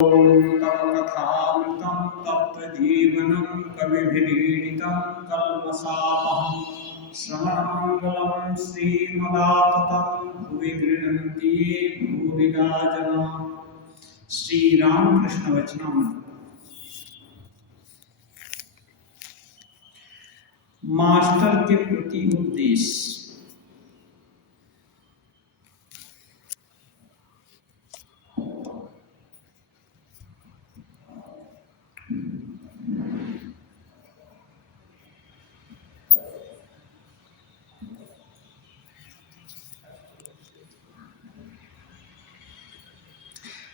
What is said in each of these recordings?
तव कथामृतं तप्तजीवनं कविभिरीडितं कल्मषापहं श्रवणमङ्गलं श्रीमदाततं भुवि गृह्णन्ति ये भूरिदा जनाः। श्री रामकृष्ण वचनामृत। मास्टर के प्रति उपदेश।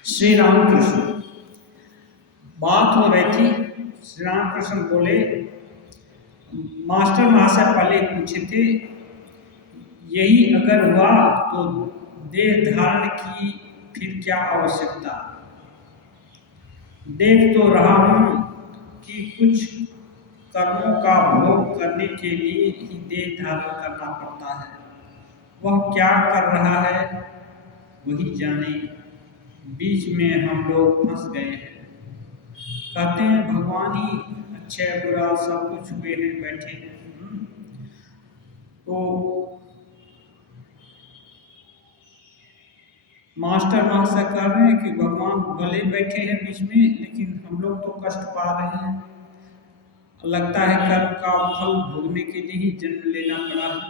श्री रामकृष्ण बात हो रही थी। श्री रामकृष्ण बोले, मास्टर महाशय पहले पूछे थे, यही अगर हुआ तो देह धारण की फिर क्या आवश्यकता। देख तो रहा हूं कि कुछ कर्मों का भोग करने के लिए ही देह धारण करना पड़ता है। वह क्या कर रहा है वही जाने। बीच में हम लोग फंस गए हैं। कहते हैं भगवान ही अच्छे बुरा सब कुछ हुए हैं, बैठे हैं। तो मास्टर महाशय कह रहे हैं कि भगवान भले बैठे हैं बीच में, लेकिन हम लोग तो कष्ट पा रहे हैं। लगता है कर्म का फल भोगने के लिए ही जन्म लेना पड़ा है।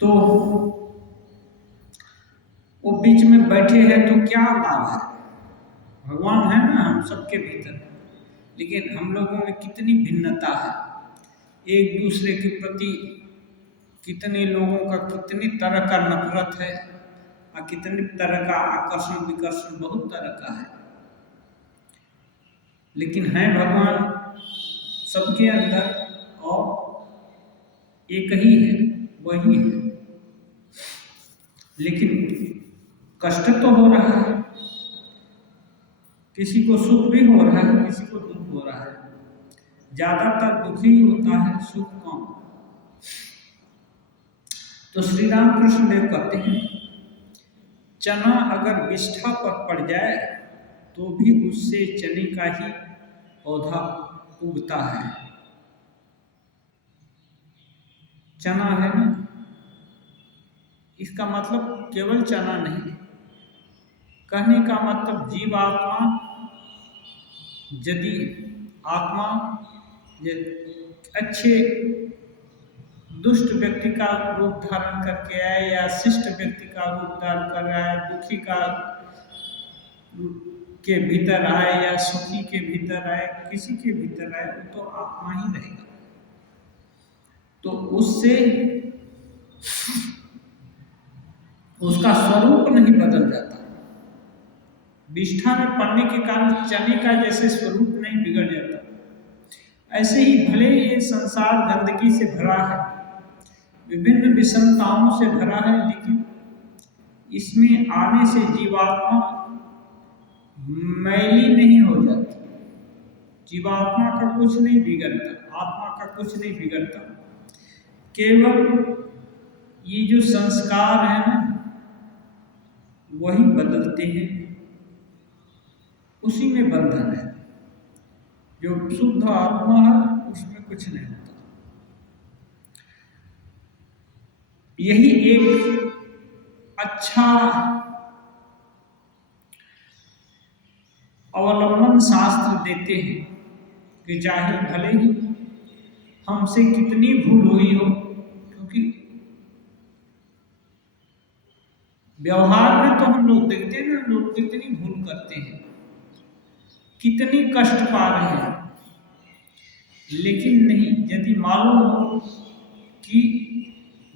तो वो बीच में बैठे हैं तो क्या लाभ है। भगवान है ना हम सबके भीतर, लेकिन हम लोगों में कितनी भिन्नता है। एक दूसरे के प्रति कितने लोगों का कितनी तरह का नफरत है और कितनी तरह का आकर्षण विकर्षण, बहुत तरह का है। लेकिन है भगवान सबके अंदर और एक ही है, वही है। लेकिन कष्ट तो हो रहा है, किसी को सुख भी हो रहा है, किसी को दुख हो रहा है। ज्यादातर दुखी होता है, सुख कम। तो श्री रामकृष्ण देव कहते हैं, चना अगर विष्ठा पर पड़ जाए तो भी उससे चने का ही पौधा उगता है। चना है ना, इसका मतलब केवल चना नहीं, कहने का मतलब जीवात्मा यदि आत्मा अच्छे दुष्ट व्यक्ति का रूप धारण करके आए या शिष्ट व्यक्ति का रूप धारण कर रहा है, दुखी का के भीतर आए या सुखी के भीतर आए, किसी के भीतर आए, वो तो आत्मा ही रहेगा। तो उससे उसका स्वरूप नहीं बदल जाता। विष्ठा में पड़ने के कारण चने का जैसे स्वरूप नहीं बिगड़ जाता, ऐसे ही भले ये संसार गंदगी से भरा है, विभिन्न विषमताओं से भरा है, लेकिन इसमें आने से जीवात्मा मैली नहीं हो जाती। जीवात्मा का कुछ नहीं बिगड़ता, आत्मा का कुछ नहीं बिगड़ता। केवल ये जो संस्कार है ना, वही बदलते हैं, उसी में बंधन है। जो शुद्ध आत्मा है उसमें कुछ नहीं होता। यही एक अच्छा अवलंबन शास्त्र देते हैं कि चाहे भले ही हमसे कितनी भूल हुई हो, क्योंकि व्यवहार में तो हम लोग देखते हैं ना, लोग कितनी भूल करते हैं, कितनी कष्ट पा रहे हैं। लेकिन नहीं, यदि मालूम हो कि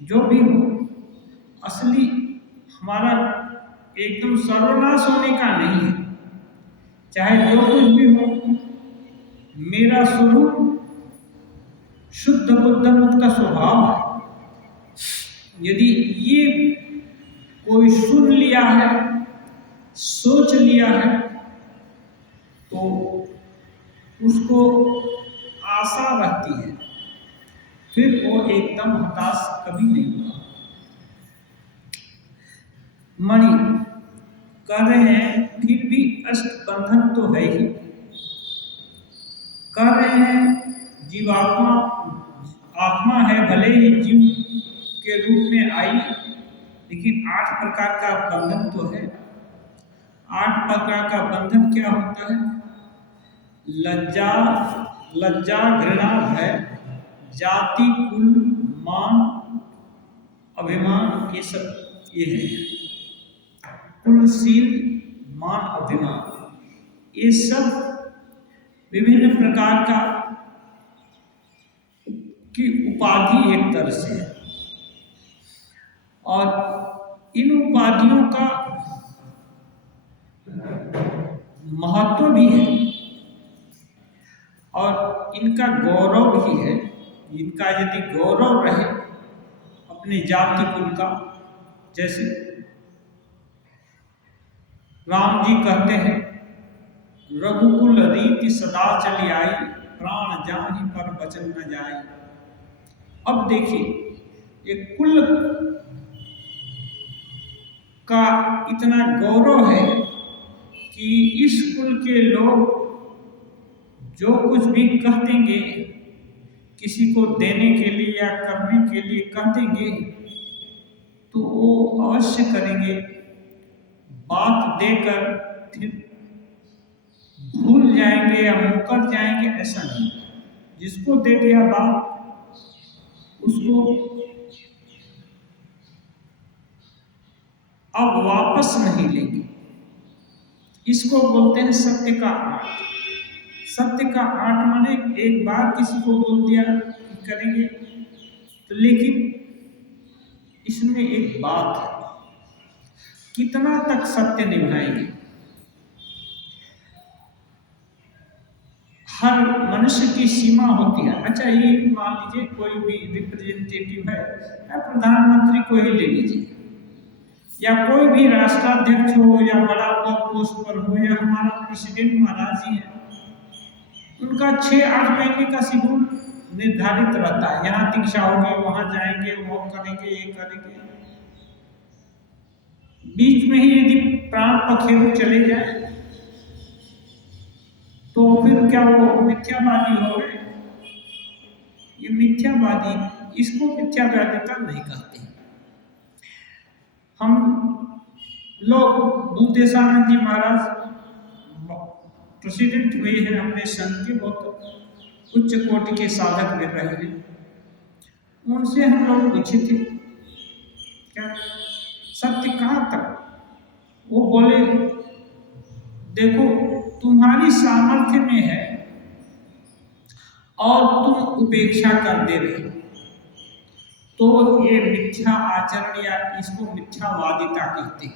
जो भी हो असली हमारा एकदम सर्वनाश होने का नहीं है, चाहे जो कुछ भी हो, मेरा स्वरूप शुद्ध बुद्ध मुक्त स्वभाव है। यदि ये कोई सुन लिया है, सोच लिया है, तो उसको आशा रहती है, फिर वो एकदम हताश कभी नहीं होगा। मणि कर रहे हैं, फिर भी अष्ट बंधन तो है ही। कर रहे हैं, जीवात्मा आत्मा है, भले ही जीव के रूप में आई, लेकिन 8 प्रकार का बंधन तो है। 8 प्रकार का बंधन क्या होता है? लज्जा, लज्जा, घृणा, भय, जाति, कुल, मान, अभिमान, ये सब ये है। कुलशील, मान, अभिमान, ये सब विभिन्न प्रकार का की उपाधि एक तरह से है, और इन उपाधियों का महत्व भी है और इनका गौरव भी है। इनका यदि गौरव रहे अपनी जाति कुल का, जैसे राम जी कहते हैं, रघुकुल रीति सदा चली आई, प्राण जाहि पर वचन न जाए। अब देखिए, ये कुल का इतना गौरव है कि इस कुल के लोग जो कुछ भी कह देंगे, किसी को देने के लिए या करने के लिए कह देंगे, तो वो अवश्य करेंगे। बात देकर फिर भूल जाएंगे या मुकर जाएंगे, ऐसा नहीं। जिसको दे दिया बात, उसको अब वापस नहीं लेंगे। इसको बोलते हैं सत्य का आट। सत्य का आट माने एक बार किसी को बोल दिया कि करेंगे, तो लेकिन इसमें एक बात है, कितना तक सत्य निभाएंगे। हर मनुष्य की सीमा होती है। अच्छा, ये मान लीजिए कोई भी रिप्रेजेंटेटिव है, प्रधानमंत्री को ही ले लीजिए, या कोई भी राष्ट्राध्यक्ष हो या बड़ा पद पोस्ट पर हो, या हमारा प्रेसिडेंट महाराज जी है, उनका 6-8 महीने का शेड्यूल निर्धारित रहता है। यहाँ दीक्षा होगी, वहां जाएंगे, वो करेंगे, ये करेंगे। बीच में ही यदि प्राण पखेरु चले जाए तो फिर क्या वो मिथ्यावादी हो गए? ये मिथ्यावादी, इसको मिथ्यावादिता नहीं कहते। हम लोग बुद्धेशानंद जी महाराज प्रेसिडेंट हुए हैं अपने संघ के, बहुत उच्च कोटि के साधक मिल रहे हैं। उनसे हम लोग पूछे थे, क्या सत्य कहाँ तक? वो बोले, देखो तुम्हारी सामर्थ्य में है और तुम उपेक्षा कर दे रहे हो, तो ये मिथ्या आचरण या इसको मिथ्यावादिता कहते हैं।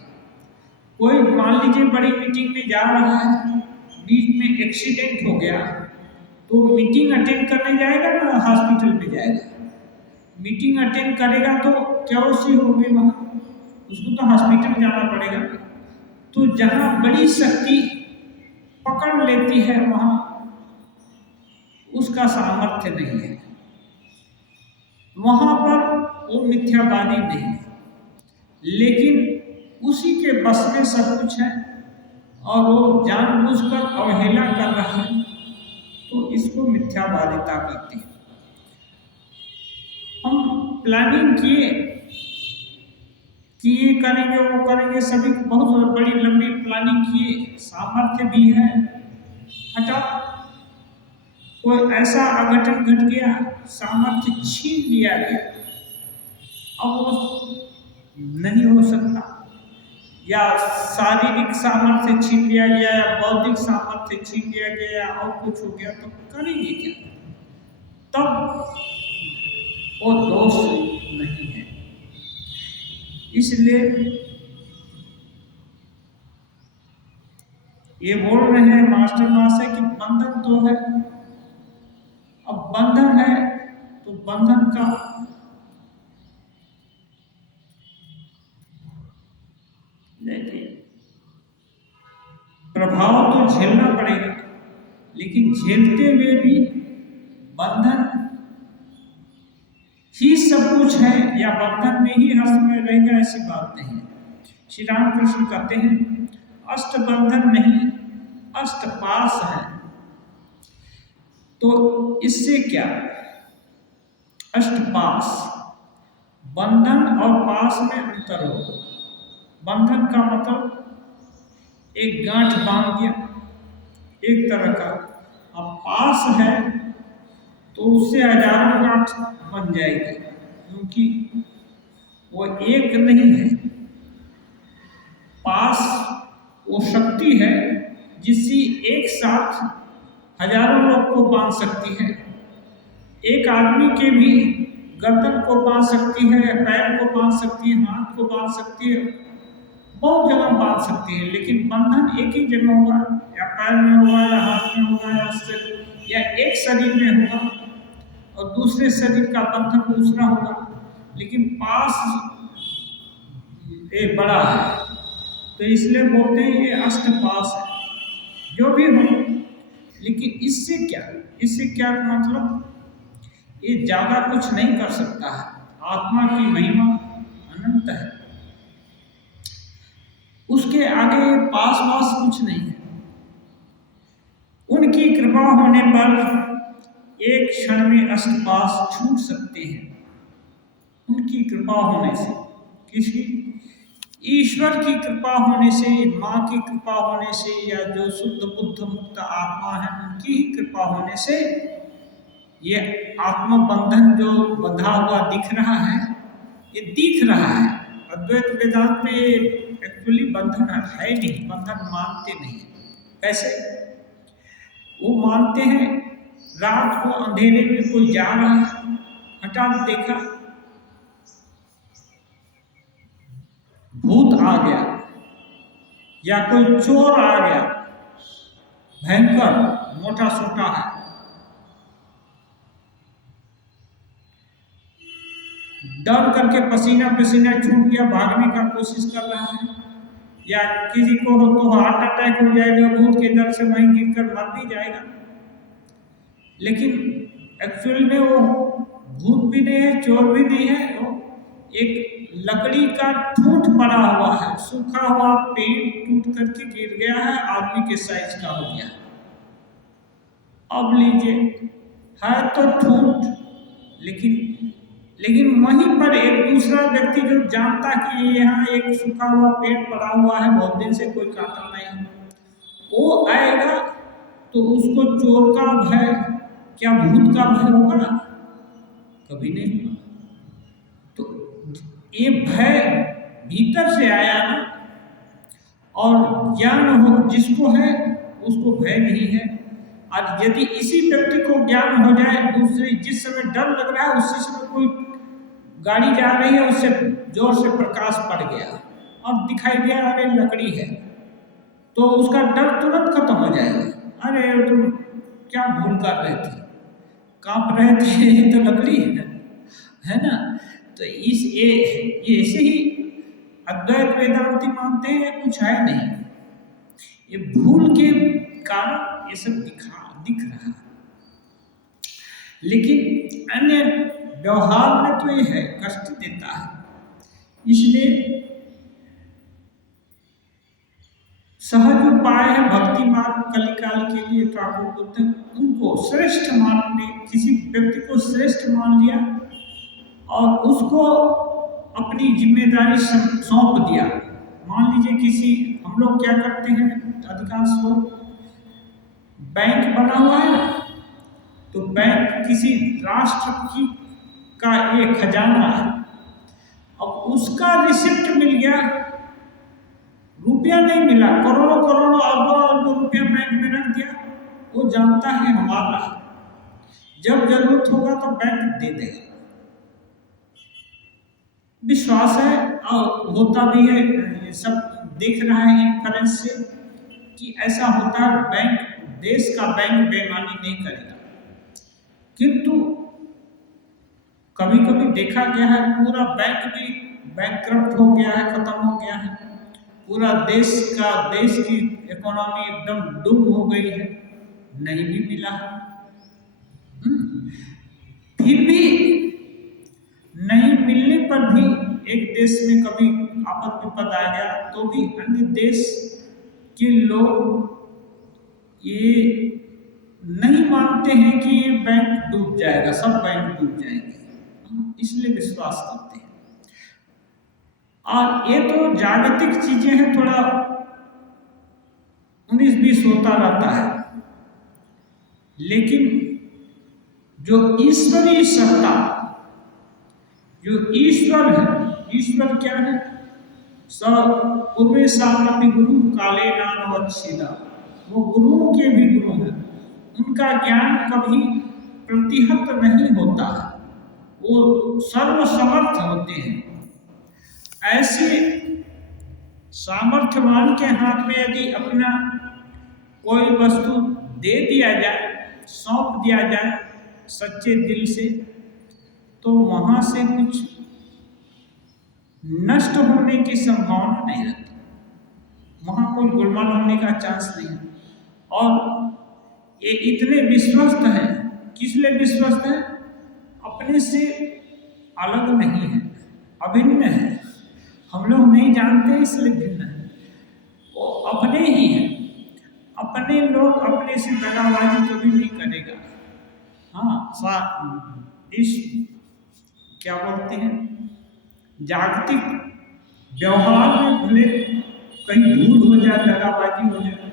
कोई मान लीजिए बड़ी मीटिंग में जा रहा है, बीच में एक्सीडेंट हो गया, तो मीटिंग अटेंड करने जाएगा ना हॉस्पिटल में जाएगा? मीटिंग अटेंड करेगा तो क्या उसी होगी वहाँ, उसको तो हॉस्पिटल जाना पड़ेगा। तो जहाँ बड़ी शक्ति पकड़ लेती है वहाँ उसका सामर्थ्य नहीं है, वहाँ पर वो मिथ्यावादी नहीं है। लेकिन उसी के बस में सब कुछ है और वो जानबूझकर अवहेला कर रहा है, तो इसको मिथ्यावादिता कहते हैं। हम प्लानिंग किए कि ये करेंगे, वो करेंगे, सभी बहुत बड़ी लंबी प्लानिंग किए, सामर्थ्य भी है, हटाओ कोई ऐसा अघटन घट गया, सामर्थ्य छीन लिया गया, अब वो नहीं हो सकता, या शारीरिक सामर्थ्य छीन लिया गया या बौद्धिक सामर्थ्य छीन लिया गया या और कुछ हो गया, तो करेंगे क्या? तब वो दोष नहीं है। इसलिए ये बोल रहे हैं मास्टर महाशय कि बंधन तो है। अब बंधन है तो बंधन का देखिए प्रभाव तो झेलना पड़ेगा, लेकिन झेलते हुए भी बंधन ही सब कुछ है या बंधन में ही हर समय रहेगा, ऐसी बात नहीं है। श्री रामकृष्ण कहते हैं, अष्टबंधन नहीं, अष्टपास है। तो इससे क्या, अष्टपास, बंधन और पास में अंतर हो। बंधन का मतलब एक गांठ बांध दिया एक तरह का, अब पास है तो उससे हजारों गांठ बन जाएगी, क्योंकि वो एक नहीं है। पास वो शक्ति है जिससे एक साथ हजारों लोग को बांध सकती है। एक आदमी के भी गर्दन को बांध सकती है, पैर को बांध सकती है, हाथ को बांध सकती है, बहुत जगह बांध सकती है। लेकिन बंधन एक ही जगह होगा, या पैर में होगा, या हाथ में होगा, या एक शरीर में होगा और दूसरे शरीर का बंधन दूसरा होगा। लेकिन पास एक बड़ा है, तो इसलिए बोलते हैं ये अष्टपास है। जो भी हो, लेकिन इससे क्या मतलब, ये ज्यादा कुछ नहीं कर सकता है। आत्मा की महिमा अनंत है, उसके आगे पास कुछ नहीं है। उनकी कृपा होने पर एक क्षण में अष्टपास छूट सकते हैं। उनकी कृपा होने से, किसी ईश्वर की कृपा होने से, माँ की कृपा होने से, या जो शुद्ध बुद्ध मुक्त आत्मा है उनकी ही कृपा होने से ये आत्मबंधन जो बंधा हुआ दिख रहा है, ये दिख रहा है। अद्वैत वेदांत में एक्चुअली बंधन है नहीं, बंधन मानते नहीं। कैसे वो मानते हैं, रात को अंधेरे में कोई जा रहा है, हठात देखा भूत आ गया या कोई चोर आ गया, भयंकर मोटा सोटा है, डर करके पसीना छूट गया, भागने का कोशिश कर रहा है, या किसी को हो तो हार्ट अटैक हो जाएगा, भूत के डर से वहीं गिरकर मर भी जाएगा। लेकिन एक्चुअल में वो भूत भी नहीं है, चोर भी नहीं है, वो एक लकड़ी का ठूठ पड़ा हुआ है, सूखा हुआ पेड़ टूट करके गिर गया है, आदमी के साइज का हो गया। अब लीजिए, है तो ठूठ, लेकिन वहीं पर एक दूसरा व्यक्ति जो जानता कि यहाँ एक सूखा हुआ पेड़ पड़ा हुआ है, बहुत दिन से कोई काटा नहीं, वो आएगा तो उसको चोर का भय, क्या भूत का भय होगा? कभी नहीं होगा। तो ये भय भीतर से आया ना, और ज्ञान हो जिसको है उसको भय नहीं है। और यदि इसी व्यक्ति को ज्ञान हो जाए, दूसरे जिस समय डर लग रहा है उसी समय कोई गाड़ी जा रही है, उससे जोर से प्रकाश पड़ गया और दिखाई दिया अरे लकड़ी है, तो उसका डर तुरंत खत्म हो जाएगा। अरे तुम क्या भूल कर रहे थे, कांप रहे थे, ये तो लकड़ी है ना। तो ये ऐसे ही अद्वैत वेदांती मानते हैं कुछ है नहीं, ये भूल के कारण ये सब दिख रहा है। लेकिन अन्य व्यवहार में तो ये है, कष्ट देता है। इसलिए सहज उपाय है भक्ति मार्ग कलिकाल के लिए ठाकुर बुद्ध उनको श्रेष्ठ मानने, किसी व्यक्ति को श्रेष्ठ मान लिया और उसको अपनी जिम्मेदारी सौंप दिया। मान लीजिए किसी, हम लोग क्या करते हैं, अधिकांश लोग, बैंक बना हुआ है ना, तो बैंक किसी राष्ट्र की का एक खजाना है, अब उसका रिसिप्ट मिल गया, रुपया नहीं मिला, करोड़ों अरबों रुपया बैंक में रख दिया, वो जानता है हमारा, जब जरूरत होगा तो बैंक दे देगा। विश्वास है और होता भी है, सब देख रहा है इन्फ्लुएंस से कि ऐसा होता है। बैंक, देश का बैंक बेईमानी नहीं करेगा, किंतु कभी कभी देखा गया है पूरा बैंक भी बैंकक्रप्ट हो गया है, खत्म हो गया है, पूरा देश की इकोनॉमी एकदम डूब हो गई है, नहीं भी मिला। फिर भी नहीं मिलने पर भी एक देश में कभी आपद विपद आ गया तो भी अन्य देश कि लोग ये नहीं मानते हैं कि ये बैंक डूब जाएगा, सब बैंक डूब जाएंगे, इसलिए विश्वास करते हैं। और ये तो जागतिक चीजें हैं, थोड़ा 19-20 होता रहता है, लेकिन जो ईश्वरीय सत्ता, जो ईश्वर है, ईश्वर क्या है? स पूर्वे सामने गुरु काले नाम सीधा, वो गुरुओं के भी गुरु हैं, उनका ज्ञान कभी प्रतिहत नहीं होता है, वो सर्वसमर्थ होते हैं। ऐसे सामर्थ्यवान के हाथ में यदि अपना कोई वस्तु दे दिया जाए, सौंप दिया जाए सच्चे दिल से, तो वहां से कुछ नष्ट होने की संभावना नहीं रहती, वहां कोई गोलमाल होने का चांस नहीं। और ये इतने विश्वस्त है, किस लिए विश्वस्त है? अपने से अलग नहीं है, अभिन्न है, हम लोग नहीं जानते इसलिए भिन्न है, वो अपने ही है, अपने लोग अपने से दगाबाजी कभी नहीं करेगा। हाँ, इस क्या बोलते हैं, जागतिक व्यवहार में भले कहीं भूल हो जाए, दगाबाजी हो जाए,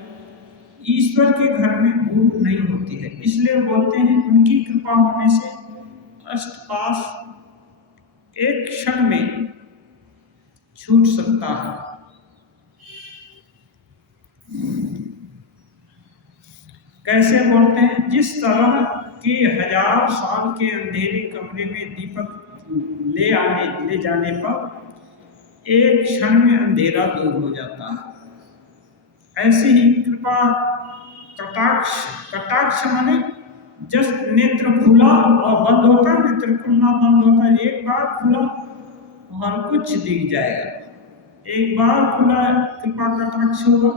ईश्वर के घर में भूल नहीं होती है। इसलिए बोलते हैं उनकी कृपा होने से अष्टपाश एक क्षण में छूट सकता है। कैसे बोलते हैं? जिस तरह के 1000 साल के अंधेरे कमरे में दीपक ले जाने पर एक क्षण में अंधेरा दूर हो जाता है, ऐसे ही कृपा कटाक्ष माने जस्ट नेत्र खुला और बंद होता, नेत्र खुलना बंद होता, एक बार खुला हर कुछ दिख जाएगा, एक बार खुला कृपा कटाक्ष होगा,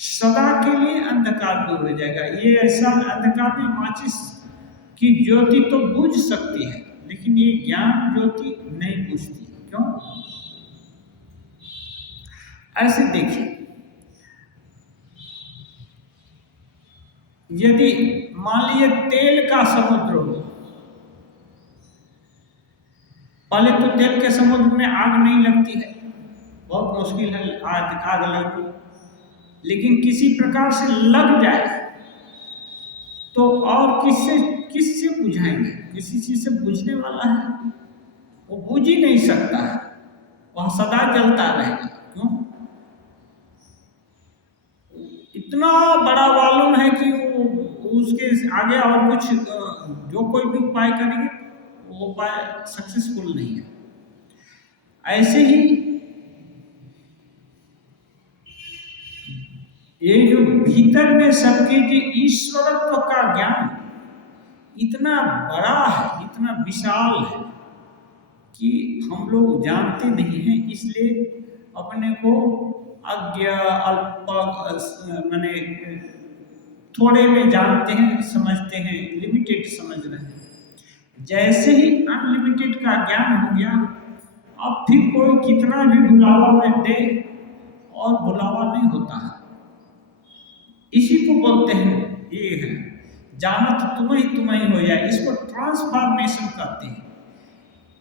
सदा के लिए अंधकार दूर हो जाएगा। ये ऐसा अंधकार में माचिस की ज्योति तो बुझ सकती है, लेकिन ये ज्ञान ज्योति नहीं बुझती। क्यों? ऐसे देखिए, यदि मान लीजिए तेल का समुद्र हो, पहले तो तेल के समुद्र में आग नहीं लगती है, बहुत मुश्किल है आग लगती, लेकिन किसी प्रकार से लग जाए तो और किससे बुझाएंगे? किसी चीज से बुझने वाला है, वो बुझ ही नहीं सकता है, वह सदा जलता रहेगा। क्यों? इतना बड़ा वालूम है कि उसके आगे और कुछ जो कोई भी उपाय करेंगे वो उपाय सक्सेसफुल नहीं है। ऐसे ही ये जो भीतर में सबके जो ईश्वरत्व का ज्ञान इतना बड़ा है, इतना विशाल है कि हम लोग जानते नहीं हैं, इसलिए अपने को अज्ञ अल्प माने थोड़े में जानते हैं, समझते हैं, लिमिटेड समझ रहे हैं। जैसे ही अनलिमिटेड का ज्ञान हो गया, अब फिर कोई कितना भी बुलावा में दे और बुलावा नहीं होता है। इसी को बोलते हैं, ये है जानत तुम्हें हो जाए, इसको ट्रांसफॉर्मेशन कहते हैं।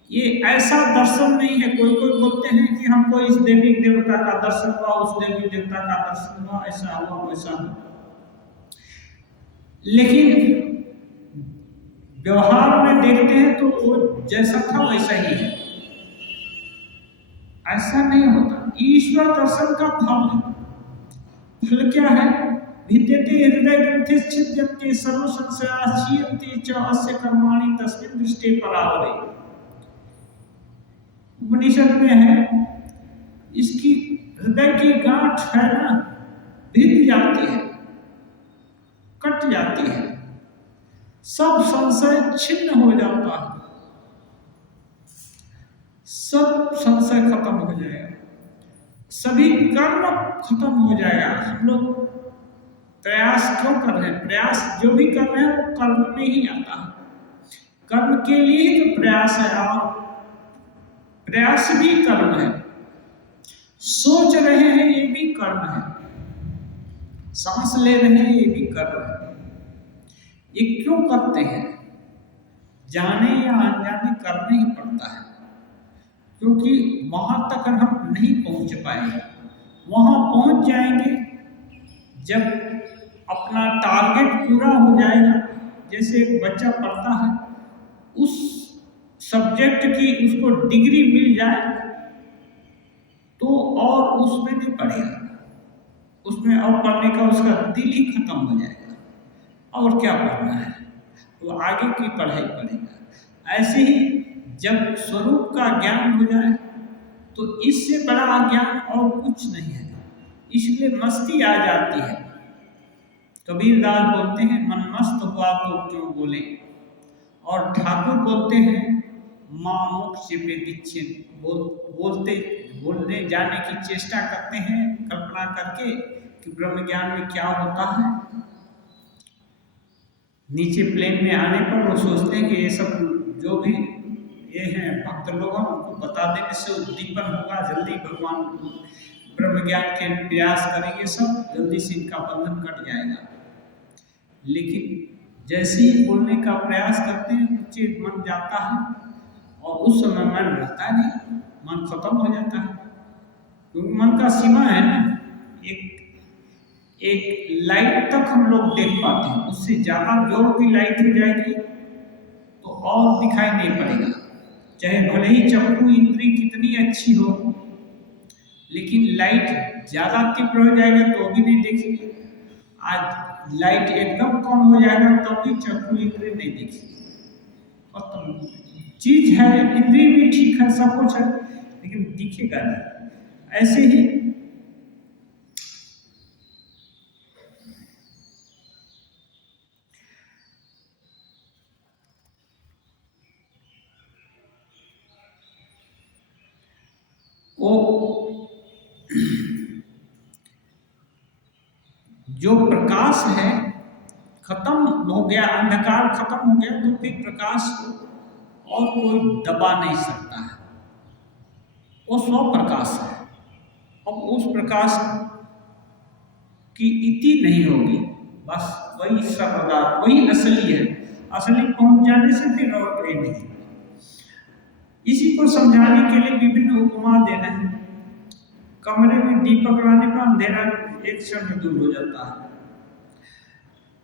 ये ऐसा दर्शन नहीं है, कोई बोलते हैं कि हमको इस देवी देवता का दर्शन हुआ, उस देवी देवता का दर्शन हुआ, ऐसा हुआ वैसा हुआ, लेकिन व्यवहार में देखते हैं तो वो जैसा था वैसा ही है, ऐसा नहीं होता। ईश्वर दर्शन का फल क्या है? भिद्यते हृदय ग्रंथि छिद्यन्ते सर्व संशया क्षीयन्ते च अस्य कर्माणि तस्मिन् दृष्टे परावरे। उपनिषद में है, इसकी हृदय की गांठ है ना, भिद जाती है, कट जाती है, सब संशय छिन्न हो जाता है, सब संशय खत्म हो जाएगा, सभी कर्म खत्म हो जाएगा। हम लोग प्रयास क्यों कर रहे हैं? प्रयास जो भी कर रहे हैं वो कर्म में ही आता है, कर्म के लिए तो प्रयास है, और प्रयास भी कर्म है। सोच रहे हैं ये भी कर्म है, सांस ले रहे हैं ये भी कर्म है। ये क्यों करते हैं? जाने या अनजाने करना ही पड़ता है, क्योंकि वहां तक हम नहीं पहुंच पाएंगे। वहां पहुंच जाएंगे जब अपना टारगेट पूरा हो जाएगा। जैसे एक बच्चा पढ़ता है, उस सब्जेक्ट की उसको डिग्री मिल जाए तो और उसमें नहीं पढ़ेगा, उसमें और पढ़ने का उसका दिल ही खत्म हो जाएगा। और क्या पढ़ना है, वो आगे की पढ़ाई पढ़ेगा। ऐसे ही जब स्वरूप का ज्ञान हो जाए तो इससे बड़ा ज्ञान और कुछ नहीं है, इसलिए मस्ती आ जाती है। कबीरदास बोलते हैं, मन मस्त हुआ तो क्यों बोले। और ठाकुर बोलते हैं, माँ मुख चिपे दीक्षित, बोलने जाने की चेष्टा करते हैं कल्पना करके कि ब्रह्म ज्ञान में क्या होता है। नीचे प्लेन में आने पर वो सोचते हैं कि ये सब जो भी ये हैं भक्त लोग हैं उनको बता देने से उद्दीपन होगा, जल्दी भगवान ब्रह्म ज्ञान के प्रयास करेंगे, सब जल्दी से इनका बंधन कट जाएगा। लेकिन जैसे ही बोलने का प्रयास करते हैं नीचे मन जाता है और उस समय मन रहता नहीं, मन खत्म हो जाता है। क्योंकि मन का सीमा है ना, एक लाइट तक हम लोग देख पाते हैं, उससे ज़्यादा जोर की लाइट हो जाएगी तो और दिखाई नहीं पड़ेगा। चाहे भले ही चक्षु इंद्री कितनी अच्छी हो, लेकिन लाइट ज़्यादा तीव्र हो जाएगा तो भी नहीं देखेगी। आज लाइट एकदम कम हो जाएगा तो भी चक्षु इंद्री नहीं देखेगी। और चीज है, इंद्री भी ठीक है, सब कुछ है, लेकिन दिखेगा नहीं। ऐसे ही वो जो प्रकाश है खत्म हो गया, अंधकार खत्म हो गया तो फिर प्रकाश को और कोई दबा नहीं सकता है, वो स्व प्रकाश है। अब उस प्रकाश की इति नहीं होगी, बस वही सर्वदा, वही असली है। असली पहुंच जाने से फिर और कोई नहीं। इसी को समझाने के लिए विभिन्न उपमा दे रहे हैं। कमरे में दीपक लाने पर अंधेरा एक क्षण में दूर हो जाता है।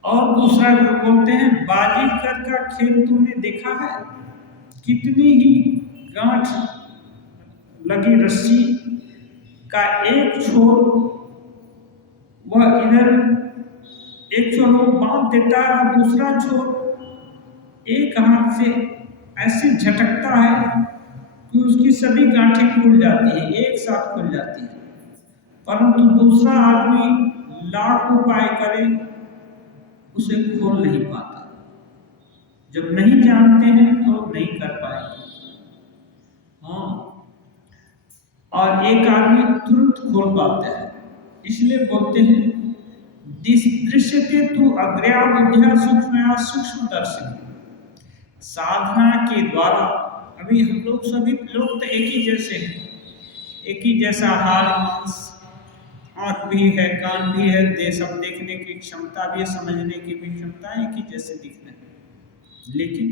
और दूसरा बोलते हैं, बाजीगर का खेल तुमने देखा है, कितनी ही गांठ लगी रस्सी का एक छोर वह इधर, एक छोर वो बांध देता है और दूसरा छोर एक हाथ से ऐसे झटकता है कि उसकी सभी गांठें खुल जाती है, एक साथ खुल जाती है। परंतु दूसरा आदमी लाख उपाय करे उसे खोल नहीं पाता। जब नहीं जानते हैं तो नहीं कर पाएंगे। हाँ, और एक आदमी तुरंत खोल पाता है। इसलिए बोलते हैं, दृश्यते तु अग्र्या बुद्धिया सूक्ष्म सूक्ष्म दर्शन। साधना के द्वारा, अभी हम लोग सभी लोग तो एक ही जैसे हैं, एक ही जैसा हार मांस, आँख भी है, कान भी है, देह सब देखने की क्षमता भी है, समझने की भी क्षमता है, एक ही जैसे दिखने। लेकिन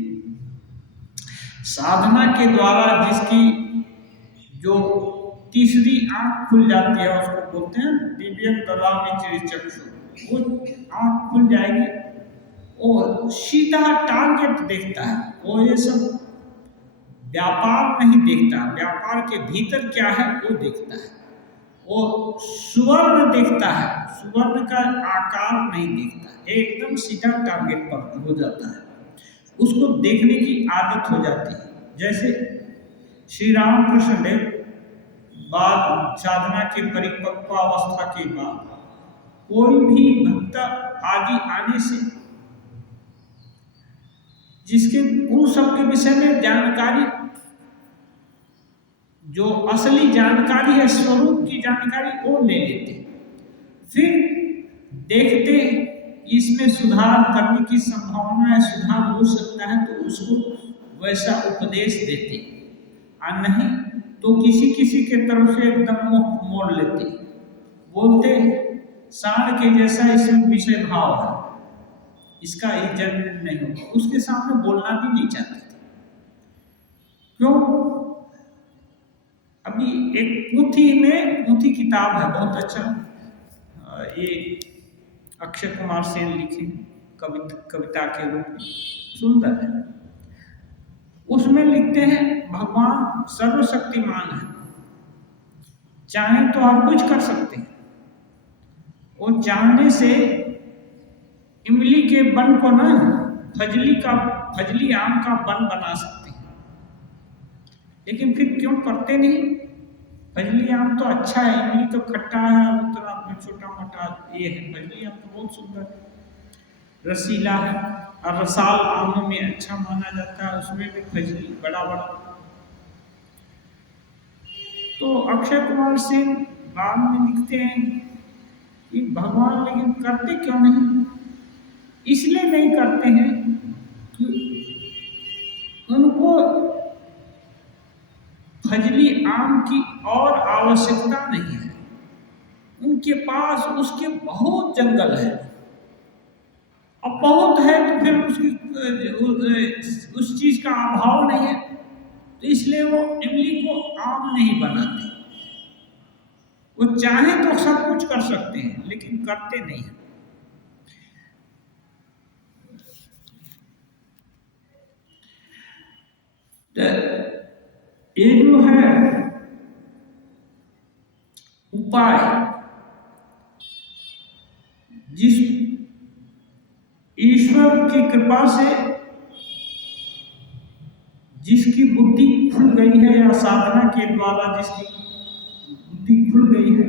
साधना के द्वारा जिसकी जो तीसरी आँख खुल जाती है उसको बोलते हैं दिव्यम ददामि चक्षु। वो आँख खुल जाएगी, वो सीधा टारगेट देखता है, वो ये सब व्यापार नहीं देखता, व्यापार के भीतर क्या है वो देखता है। वो सुवर्ण देखता है, सुवर्ण का आकार नहीं देखता, एकदम सीधा टारगेट पर हो जाता है, उसको देखने की आदत हो जाती है। जैसे श्री रामकृष्ण देव बाद साधना के परिपक्व अवस्था के बाद कोई भी भक्त आदि आने से जिसके उन सब के विषय में जानकारी, जो असली जानकारी है, स्वरूप की जानकारी, वो ले लेते, फिर देखते इसमें सुधार करने की संभावना है, सुधार हो सकता है तो उसको वैसा उपदेश देते। और नहीं तो किसी किसी के तरफ से एकदम मुख मोड़ लेते, बोलते सांड के जैसा इसमें विषय भाव है, इसका इज्जत नहीं होगा, उसके सामने बोलना भी नहीं चाहते थे। क्यों? अभी एक पूथी किताब है बहुत अच्छा, ये अक्षय कुमार सेन लिखी कविता के रूप में, सुंदर है। उसमें लिखते हैं भगवान सर्वशक्तिमान है, चाहे तो हर कुछ कर सकते हैं। वो चाहने से इमली के वन को ना फजली आम का वन बना सकते हैं, लेकिन फिर क्यों करते नहीं? फजली आम तो अच्छा है, इमली तो खट्टा है, उतना छोटा मोटा ये है। फजली आम तो बहुत सुंदर है, रसीला है, और रसाल आमों में अच्छा माना जाता है, उसमें भी फजली बड़ा बड़ा। तो अक्षय कुमार सिंह बाद में लिखते हैं कि भगवान लेकिन करते क्यों नहीं? इसलिए नहीं करते हैं कि उनको फजली आम की और आवश्यकता नहीं है, उनके पास उसके बहुत जंगल है, अब बहुत है तो फिर उसकी उस चीज का अभाव नहीं है, तो इसलिए वो इमली को आम नहीं बनाते। वो चाहे तो सब कुछ कर सकते हैं, लेकिन करते नहीं हैं। ये जो है उपाय, जिस ईश्वर की कृपा से जिसकी बुद्धि खुल गई है, या साधना के द्वारा जिसकी बुद्धि खुल गई है,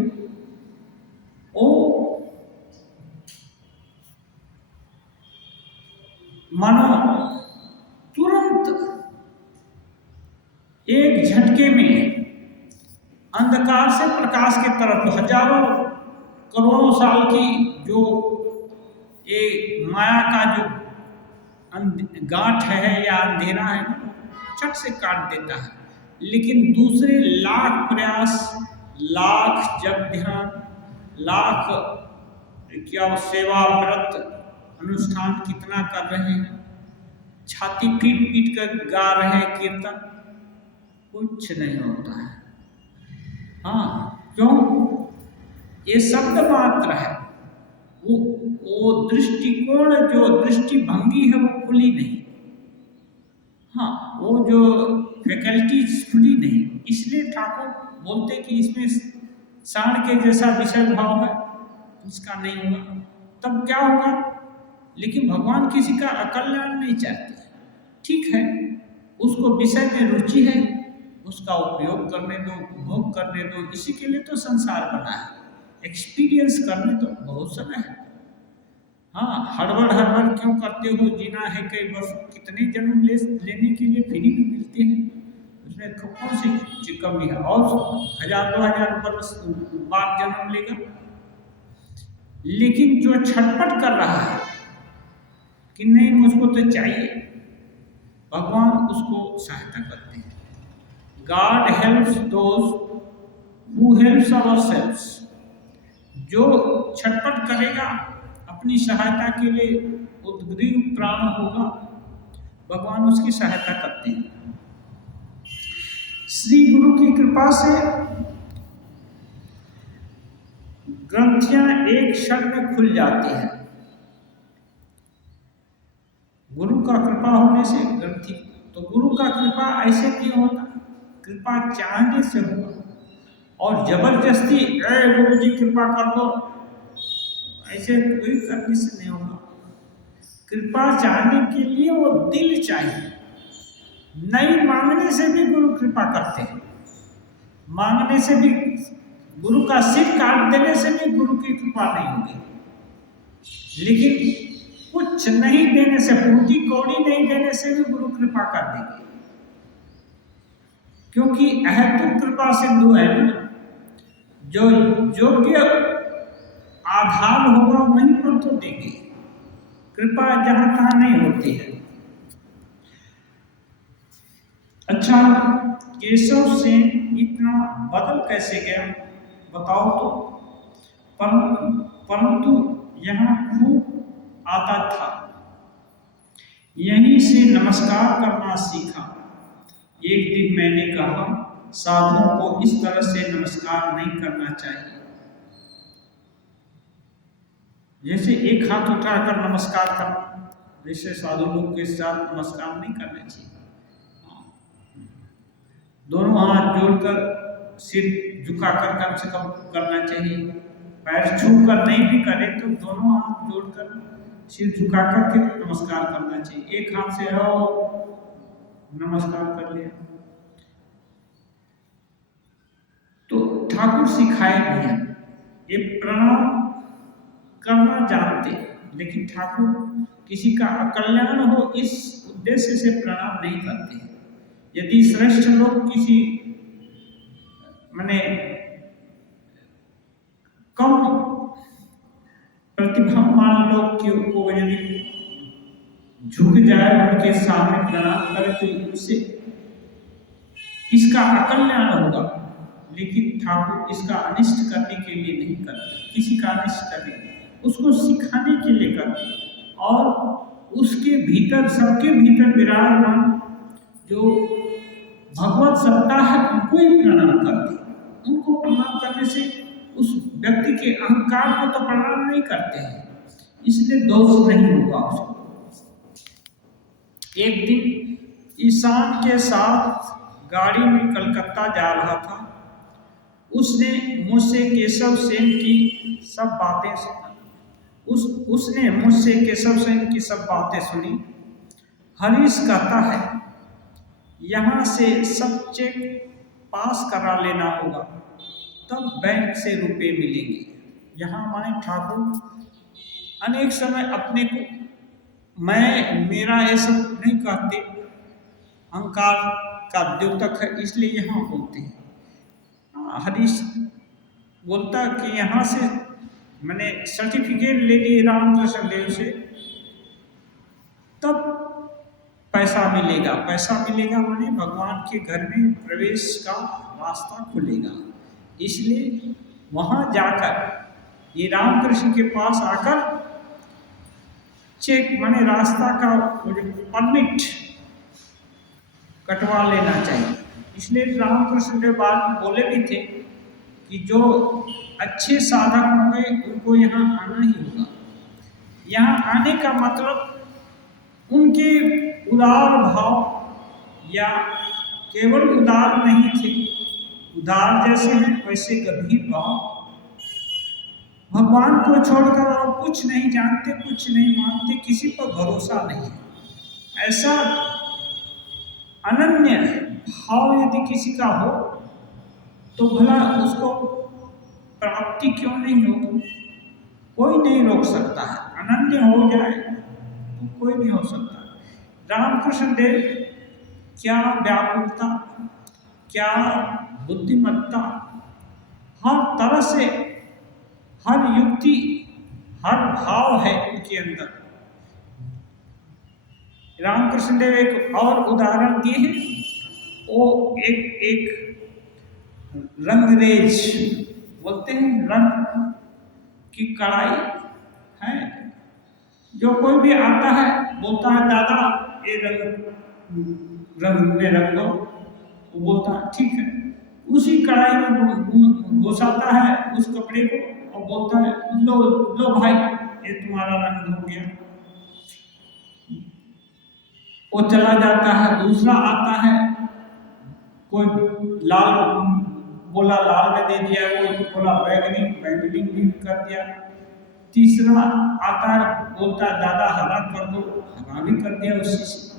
वो मानो तुरंत एक झटके में अंधकार से प्रकाश की तरफ, हजारों करोड़ों साल की जो एक माया का जो गांठ है या अंधेरा है, चट से काट देता है। लेकिन दूसरे लाख प्रयास, लाख जप ध्यान, लाख क्या सेवा व्रत अनुष्ठान कितना कर रहे हैं, छाती पीट पीट कर गा रहे हैं कीर्तन, कुछ नहीं होता है। हाँ, क्यों? ये शब्द मात्र है, वो दृष्टिकोण, जो दृष्टिभंगी है, वो खुली नहीं। हाँ, वो जो फैकल्टीज खुली नहीं, इसलिए ठाकुर बोलते कि इसमें सांड के जैसा विषय भाव है, इसका नहीं होगा। तब क्या होगा? लेकिन भगवान किसी का अकल्याण नहीं चाहते। ठीक है, उसको विषय में रुचि है, उसका उपयोग करने दो, उपभोग करने दो, इसी के लिए तो संसार बना है, एक्सपीरियंस करने तो बहुत समय है। हाँ, हड़बड़ क्यों करते हो? जीना है कई वर्ष, कितने जन्म लेने के लिए फ्री भी मिलते हैं, उसमें कौन सी कमी है? और 1000-2000 वर्ष बाद जन्म लेगा। लेकिन जो छटपट कर रहा है कि नहीं मुझको तो चाहिए, भगवान उसको सहायता करते हैं। God helps those who helps ourselves. जो छटपट करेगा अपनी सहायता के लिए, उद्ग्रीव प्राण होगा, भगवान उसकी सहायता करते हैं। श्री गुरु की कृपा से ग्रंथियां एक क्षण में खुल जाती हैं। गुरु का कृपा होने से ग्रंथि, तो गुरु का कृपा ऐसे नहीं होता, कृपा चाहने से होगा। और जबरदस्ती गुरु जी कृपा कर दो, ऐसे कोई करने से नहीं होगा। कृपा चाहने के लिए वो दिल चाहिए। नहीं मांगने से भी गुरु कृपा करते हैं, मांगने से भी, गुरु का सिर काट देने से भी गुरु की कृपा नहीं होगी। लेकिन कुछ नहीं देने से, पूरी कौड़ी नहीं देने से भी गुरु कृपा कर देंगे, क्योंकि अहेतुक कृपा सिंधु है ना। जो योग्य आधार होगा वहीं पर तो देंगे, कृपा जहां तहां नहीं होती है। अच्छा, केशव सेन इतना बदल कैसे गया बताओ तो। परंतु यहाँ खूब आता था, यहीं से नमस्कार करना सीखा। एक दिन मैंने कहा, साधुओं को इस तरह से नमस्कार नहीं करना चाहिए। जैसे एक हाथ उठाकर नमस्कार करना, जैसे साधु लोग के साथ नमस्कार नहीं करना चाहिए। दोनों हाथ जोड़कर सिर झुकाकर कम से कम करना चाहिए। पैर छूकर नहीं भी करे तो दोनों हाथ जोड़कर सिर झुकाकर के नमस्कार करना चाहिए। एक हाथ से आओ नमस्कार कर लिया। तो ठाकुर सिखाए भी हैं, ये प्रणाम करना जानते, लेकिन ठाकुर किसी का अकल्याण हो इस उद्देश्य से प्रणाम नहीं करते हैं। यदि श्रेष्ठ लोग किसी माने कम प्रतिभावान लोग को यदि झुक जाए उनके सामने प्रणाम करे तो उससे इसका अकल्याण होगा, लेकिन ठाकुर इसका अनिष्ट करने के लिए नहीं करते, किसी का अनिष्ट करने, उसको सिखाने के लिए करते। और उसके भीतर, सबके भीतर विराजमान जो भगवत सत्ता है उनको ही प्रणाम करते। उनको प्रणाम करने से उस व्यक्ति के अहंकार को तो प्रणाम नहीं करते हैं, इसलिए दोष नहीं होगा उसको। एक दिन ईशान के साथ गाड़ी में कलकत्ता जा रहा था। उसने मुझसे केशव सेन की सब बातें सुनी। हरीश कहता है, यहाँ से सब चेक पास करा लेना होगा, तब बैंक से रुपए मिलेंगे। यहाँ माने ठाकुर अनेक समय अपने को मेरा ये सब नहीं कहते, अहंकार का द्योतक है, इसलिए यहाँ बोलते हैं। हरीश बोलता कि यहाँ से मैंने सर्टिफिकेट ले लिए रामकृष्ण देव से, तब पैसा मिलेगा। पैसा मिलेगा माने भगवान के घर में प्रवेश का रास्ता खुलेगा। इसलिए वहाँ जाकर ये रामकृष्ण के पास आकर चेक माने रास्ता का परमिट कटवा लेना चाहिए। इसलिए रामकृष्ण देव बाद में बोले भी थे कि जो अच्छे साधक होंगे उनको यहाँ आना ही होगा। यहाँ आने का मतलब उनके उदार भाव, या केवल उदार नहीं थे, उदार जैसे हैं वैसे गंभीर भाव, भगवान को छोड़कर और कुछ नहीं जानते, कुछ नहीं मानते, किसी पर भरोसा नहीं है, ऐसा अनन्य भाव यदि किसी का हो तो भला उसको प्राप्ति क्यों नहीं होगी? कोई नहीं रोक सकता है। अनन्य हो जाए तो कोई नहीं हो सकता। रामकृष्ण देव क्या व्याकुलता, क्या बुद्धिमत्ता, हर तरह से हर युक्ति, हर भाव है उनके अंदर। रामकृष्ण देव एक और उदाहरण दिए हैं, वो एक रंगरेज बोलते हैं, रंग की कढ़ाई है, जो कोई भी आता है बोलता है दादा ये रंग में रंग दो, वो बोलता है ठीक है, उसी कढ़ाई में घुसाता है उस कपड़े को और बोलता है लो भाई ये तुम्हारा रंग हो गया। वो चला जाता है, दूसरा आता है, कोई लाल बोला लाल में दे दिया, कोई बोला बैंगनी भी कर दिया, तीसरा आता है बोलता है दादा हरा कर दो, हरा भी कर दिया उसी से।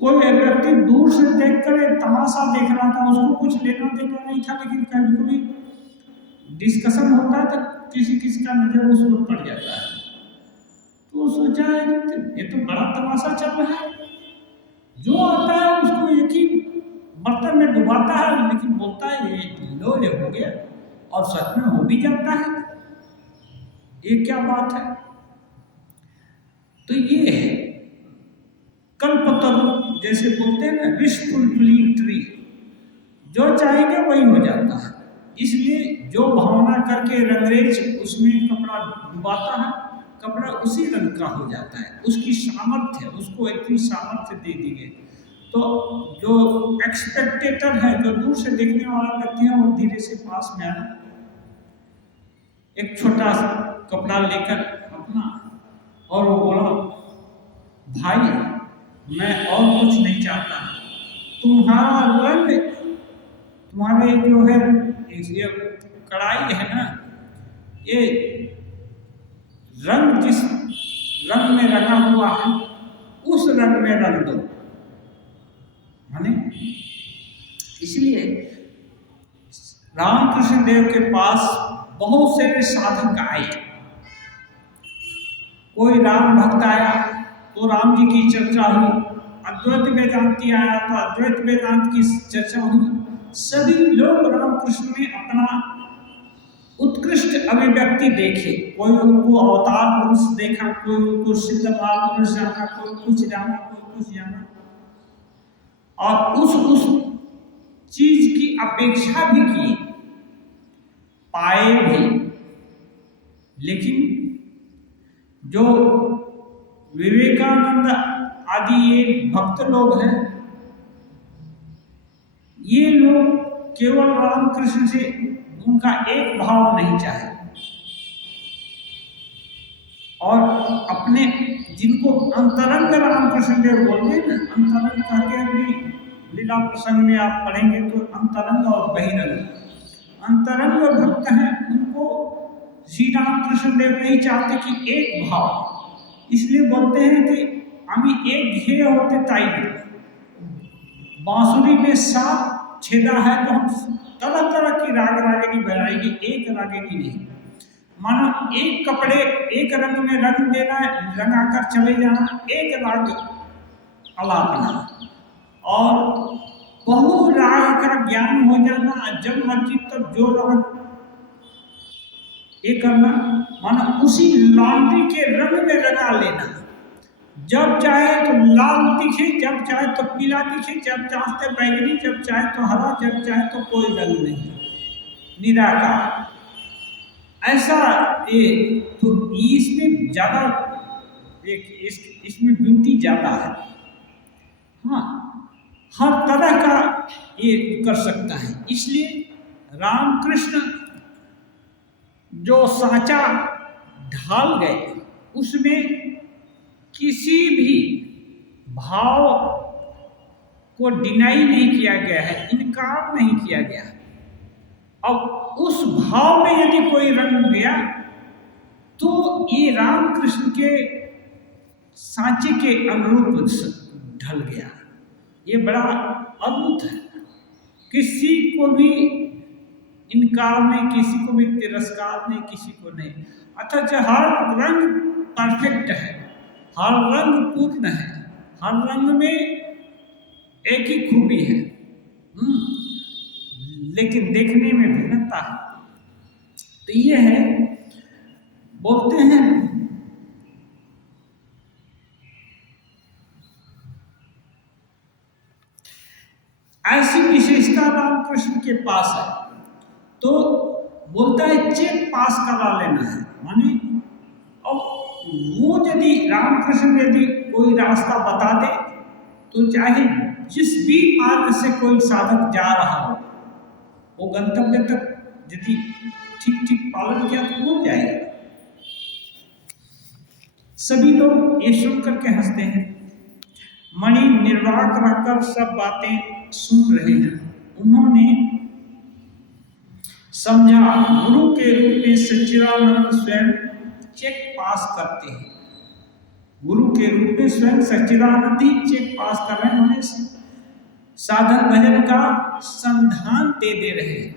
कोई व्यक्ति दूर से देख कर तमाशा देख रहा था, उसको कुछ लेना देना नहीं था, लेकिन कभी कभी डिस्कशन होता है तो किसी का नजर उस पर पड़ जाता है, तो सोचा ये तो बड़ा तमाशा चल रहा है। जो आता है उसको एक ही बर्तन में डुबाता है, लेकिन बोलता है ये लो ये हो गया, और सच में हो भी जाता है। ये क्या बात है? तो ये है कल्पतरु जैसे बोलते हैं ना, विश फुलफिलिंग ट्री, जो चाहेगा वही हो जाता है। इसलिए जो भावना करके रंगरेज उसमें कपड़ा डुबाता है, कपड़ा उसी रंग का हो जाता है। उसकी सामर्थ्य, उसको इतनी सामर्थ्य दे दी गई। तो जो एक्सपेक्टेटर है, जो दूर से देखने वाला व्यक्ति है, वो धीरे से पास में आया, एक छोटा सा कपड़ा लेकर अपना, और वो बोला, भाई मैं और कुछ नहीं चाहता, तुम्हारा रंग, तुम्हारे जो है ये कढ़ाई है ना, ये रंग जिस रंग में रंगा हुआ है उस रंग में रंग दो। माने इसलिए रामकृष्ण देव के पास बहुत से साधक आए। कोई राम भक्त आया तो राम जी की चर्चा हुई, अद्वैत वेदांती आया तो अद्वैत वेदांत की चर्चा हुई। सभी लोग रामकृष्ण में अपना उत्कृष्ट अभिव्यक्ति देखे। कोई उनको अवतार पुरुष देखा, कोई उनको सिद्ध महापुरुष जाना, कोई कुछ जाना, कोई कुछ जाना, और उस चीज की अपेक्षा भी की, पाए भी। लेकिन जो विवेकानंद आदि ये भक्त लोग हैं, ये लोग केवल रामकृष्ण से उनका एक भाव नहीं चाहे, और अपने जिनको अंतरंग रामकृष्ण देव बोलते हैं ना, अंतरंग कहते हैं भी, लीला प्रसंग में आप पढ़ेंगे तो अंतरंग और बहिरंग, अंतरंग भक्त हैं, उनको श्री रामकृष्ण देव नहीं चाहते कि एक भाव। इसलिए बोलते हैं कि हम एक घेय होते ताई में, बांसुरी में 7 छेदा है तो हम तरह तरह की राग रागिनी बनाएगी, एक रागिनी नहीं। मानो एक कपड़े एक रंग में रंग देना, रंगा कर चले जाना, एक राग अलापना, और बहु राग का ज्ञान हो जाना, जब मर्जी तब जो राग ये करना। मानो उसी लॉन्ड्री के रंग में रंगा लेना, जब चाहे तो लाल दिखे, जब चाहे तो पीला दिखे, जब चाहते बैगनी, जब चाहे तो हरा, जब चाहे तो कोई रंग नहीं, निराकार। ऐसा ये तो इसमें ज्यादा इसमें ब्यूटी ज्यादा है। हाँ, हर तरह का ये कर सकता है। इसलिए रामकृष्ण जो सांचा ढाल गए, उसमें किसी भी भाव को डिनाई नहीं किया गया है, इनकार नहीं किया गया है। अब उस भाव में यदि कोई रंग गया तो ये रामकृष्ण के सांचे के अनुरूप ढल गया। ये बड़ा अद्भुत है, किसी को भी इनकार नहीं, किसी को भी तिरस्कार नहीं, किसी को नहीं। अथच हर रंग परफेक्ट है, हर रंग पूर्ण है, हर रंग में एक ही खूबी है, लेकिन देखने में भिन्नता है। तो ये है, बोलते हैं ऐसी विशेषता रामकृष्ण के पास है, तो बोलता है चेक पास करा लेना है। माने अब वो यदि रामकृष्ण यदि कोई रास्ता बता दे तो चाहे जिस भी मार्ग से कोई साधक जा रहा हो, वो गंतव्य तक यदि ठीक ठीक पालन किया तो हो जाएगा। सभी लोग ये सुन करके हंसते हैं। मणि निर्वाक रहकर सब बातें सुन रहे हैं। उन्होंने समझा गुरु के रूप में सच्चिदानंद स्वयं चेक पास करते हैं। गुरु के रूप में स्वयं सच्चिदानंद ही चेक पास कर रहे हैं, उन्हें साधन भजन का संधान दे रहे हैं।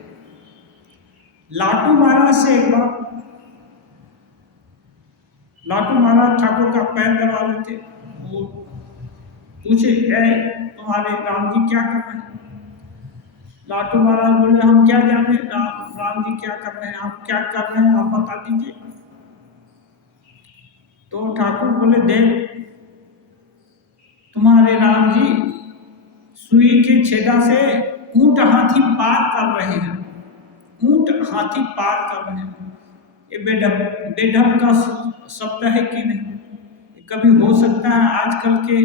लाटू महाराज से एक बार लाटू महाराज ठाकुर का पैर दबा रहे थे, वो पूछे तुम्हारे राम जी क्या कर रहे हैं? लाटू महाराज बोले हम क्या जाने राम जी क्या कर रहे हैं, आप क्या कर रहे हैं, आप बता दीजिए। तो ठाकुर बोले देख तुम्हारे राम जी सुई के छेदा से ऊंट हाथी पार कर रहे हैं, ऊंट हाथी पार कर रहे हैं। ये बेढब का शब्द है कि नहीं? कभी हो सकता है आजकल के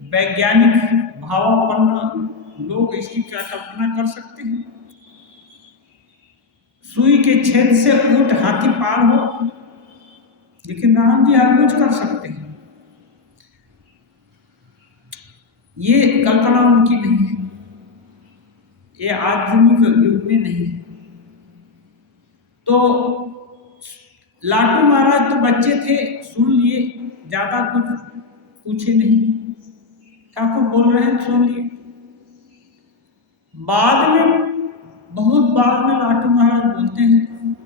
वैज्ञानिक भावापन्न लोग इसकी क्या कल्पना कर सकते हैं? सुई के छेद से ऊंट हाथी पार हो, लेकिन राम जी हर कुछ कर सकते हैं। ये कल्पना उनकी नहीं है, ये आधुनिक युग में नहीं है। तो लाटू महाराज तो बच्चे थे, सुन लिए, ज्यादा कुछ पूछे नहीं। ठाकुर बोल रहे हैं, सुन लिए। बाद में, बहुत बाद में लाटू महाराज बोलते हैं,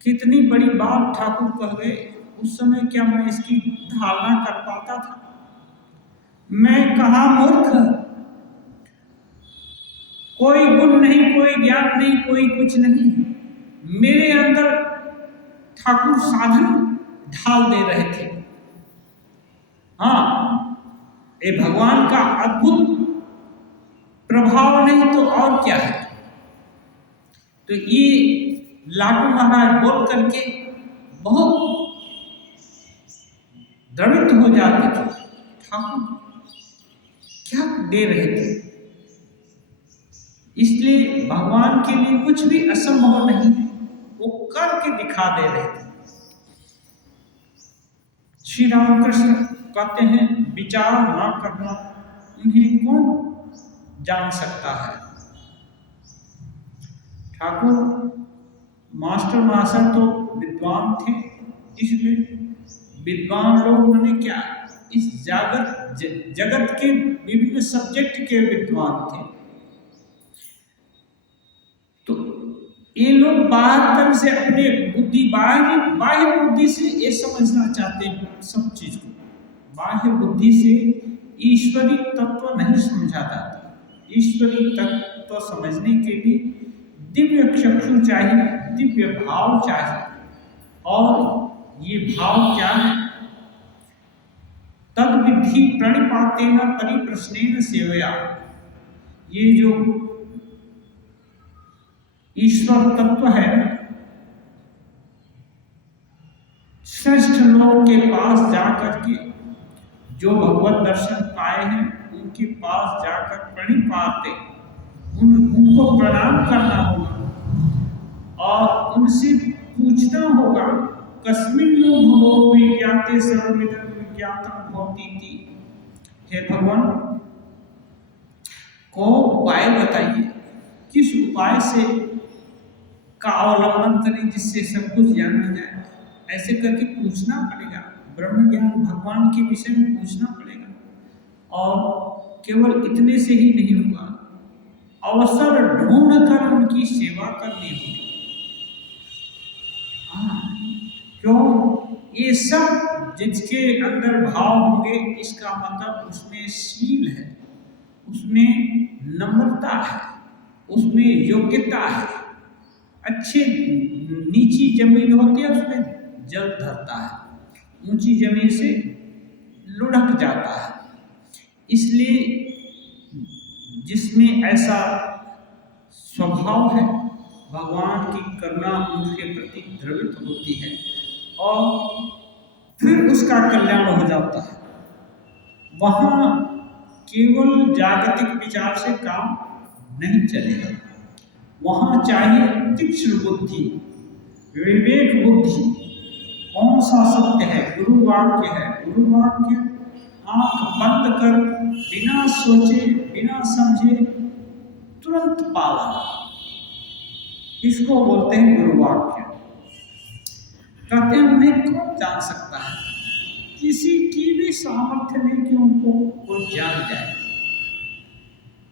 कितनी बड़ी बात ठाकुर कह गए, उस समय क्या मैं इसकी धारणा कर पाता था? मैं कहा मूर्ख, कोई गुण नहीं, कोई ज्ञान नहीं, कोई कुछ नहीं, मेरे अंदर ठाकुर साधन ढाल दे रहे थे। हाँ, ये भगवान का अद्भुत प्रभाव नहीं तो और क्या है? तो ये लाटू महाराज बोल करके बहुत द्रवित हो जाते थे, ठाकुर क्या दे रहे थे। इसलिए भगवान के लिए कुछ भी असंभव नहीं है, वो करके दिखा दे रहे थे। श्री रामकृष्ण कहते हैं, विचार न करना उन्हें कौन जान सकता है। ठाकुर मास्टर महाशय तो विद्वान थे, इसलिए विद्वान लोग मैंने क्या, इस जगत के विभिन्न सब्जेक्ट के विद्वान थे। तो ये लोग बाहर से अपने बुद्धि, बाह्य बुद्धि से ये समझना चाहते हैं सब चीज को। बाह्य बुद्धि से ईश्वरी तत्व नहीं समझा जाता। ईश्वरी तत्व समझने के लिए दिव्य चक्षु चाहिए, दिव्य भाव चाहिए। और ये भाव क्या है? तद विधि प्रणिपातेन परिप्रश्नेन सेवया। ये जो ईश्वर तत्व है, श्रेष्ठ लोगों के पास जाकर के जो भगवत दर्शन पाए हैं, उनके पास जाकर प्रणिपाते, उनको प्रणाम करना होगा और उनसे पूछना होगा, कस्मिन् नो भवो विज्ञाते सर्वमिदं विज्ञातं भवति इति। हे भगवान, को उपाय बताइए, किस उपाय से का अवलंबन करें जिससे सब कुछ जाना जाए। ऐसे करके पूछना पड़ेगा, ब्रह्म ज्ञान भगवान के विषय में पूछना पड़ेगा। और केवल इतने से ही नहीं होगा, अवसर ढूंढ कर उनकी सेवा करनी होगी। क्यों? ये सब जिसके अंदर भाव होंगे, इसका मतलब उसमें शील है, उसमें नम्रता है, उसमें योग्यता है। अच्छे नीची जमीन होती है, उसमें जल धरता है, ऊंची जमीन से लुढ़क जाता है। इसलिए जिसमें ऐसा स्वभाव है, भगवान की करुणा उनके प्रति द्रवित होती है और फिर उसका कल्याण हो जाता है। वहाँ केवल जागतिक विचार से काम नहीं चलेगा, वहाँ चाहिए तीक्ष्ण बुद्धि, विवेक बुद्धि। कौन सा सत्य है? गुरु वाक्य है। गुरु वाक्य आंख बंद कर, बिना सोचे, बिना समझे तुरंत पाला, इसको बोलते हैं गुरु वाक्य। कहते हैं उन्हें कौन जान सकता है? किसी की भी सामर्थ्य नहीं कि उनको कोई जान जाए।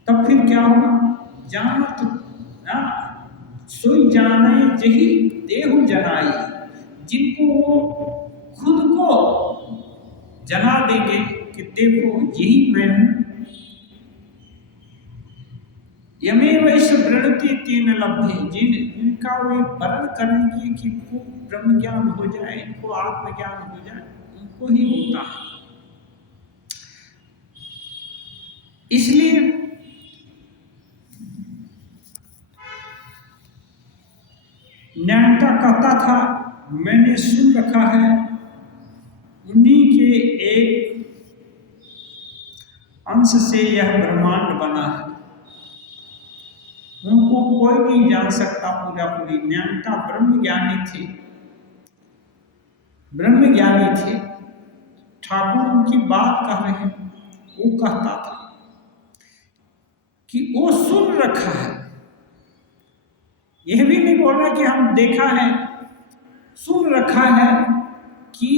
तब फिर क्या होगा? जानत सोई जाने जही देहु जनाई। जिनको वो खुद को जना देंगे कि देखो यही मैं हूं, यमेव ईश वृणति तेन लभ्ये। जिनका वे वर्ण करेंगे कि इनको ब्रह्म ज्ञान हो जाए, इनको आत्मज्ञान हो जाए, उनको ही होता है। इसलिए न्यायता कहता था, मैंने सुन रखा है उन्हीं के एक अंश से यह ब्रह्मांड बना है, उनको कोई नहीं जान सकता पूरा पूरी। न्यायता ब्रह्मज्ञानी थे, ब्रह्मज्ञानी थे। ठाकुर उनकी बात कह रहे हैं। वो कहता था कि वो सुन रखा है, यह भी नहीं बोल रहा कि हम देखा है, सुन रखा है कि